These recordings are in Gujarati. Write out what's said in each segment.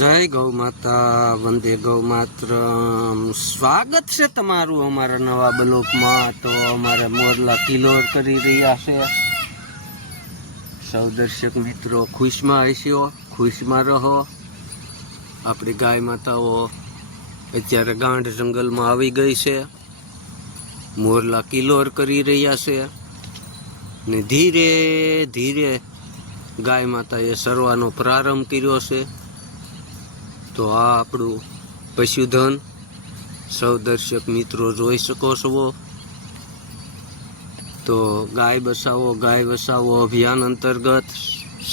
જય ગૌ માતા, વંદે ગૌ માત્ર સ્વાગત છે તમારું અમારા નવા બ્લોકમાં. તો અમારે મોરલા કિલોર કરી રહ્યા છે. સૌ દર્શક મિત્રો, ખુશમાં હસ્યો ખુશમાં રહો. આપણી ગાય માતાઓ અત્યારે ગાંઠ જંગલમાં આવી ગઈ છે. મોરલા કિલોર કરી રહ્યા છે. ને ધીરે ધીરે ગાય માતાએ સરવાનો પ્રારંભ કર્યો છે. તો આ આપણું પશુધન. સૌ દર્શક મિત્રો જોઈ શકો છો. તો ગાય બસાવો ગાય બસાવો અભિયાન અંતર્ગત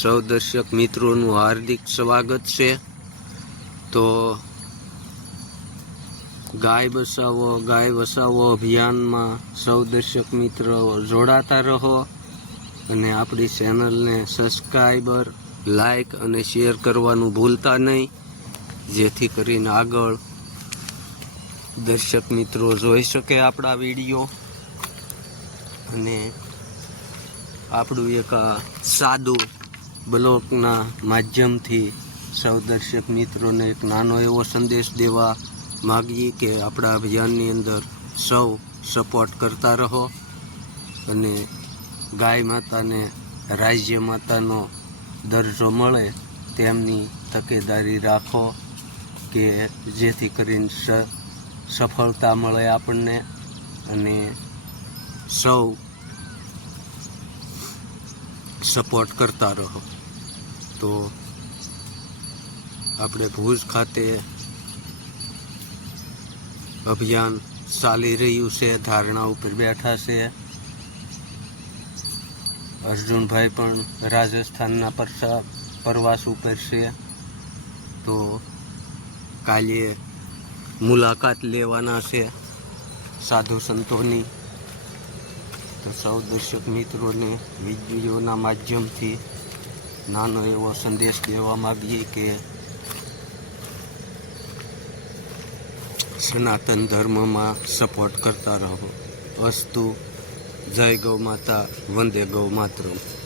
સૌ દર્શક મિત્રોનું હાર્દિક સ્વાગત છે. તો ગાય બસાવો ગાય બસાવો અભિયાનમાં સૌ દર્શક મિત્રો જોડાતા રહો અને આપણી ચેનલને સબસ્ક્રાઈબર લાઈક અને શેર કરવાનું ભૂલતા નહીં. જેથી કરીને આગળ દર્શક મિત્રો જોઈ શકે આપણા વીડિયો. અને આપણું એક સાદું બ્લોગના માધ્યમથી સૌ દર્શક મિત્રોને એક નાનો એવો સંદેશ દેવા માગીએ કે આપણા અભિયાનની અંદર સૌ સપોર્ટ કરતા રહો. અને ગાય માતાને રાજ્ય માતાનો દરજ્જો મળે, તેમની તકેદારી રાખો. કે જેથી કરીને સફળતા મળે આપણને અને સૌ સપોર્ટ કરતા રહો. તો આપણે ભુજ ખાતે અભિયાન ચાલી રહ્યું છે, ધારણા ઉપર બેઠા છે. અર્જુનભાઈ પણ રાજસ્થાનના પરસા, પ્રવાસ ઉપર છે. તો કાલે મુલાકાત લેવાના છે સાધુ સંતોની. તો સૌ દર્શક મિત્રોને વિડીયોના માધ્યમથી નાનો એવો સંદેશ દેવા માગીએ કે સનાતન ધર્મમાં સપોર્ટ કરતા રહો. અસ્તુ. જય ગૌ માતા. વંદે ગૌ માતરમ.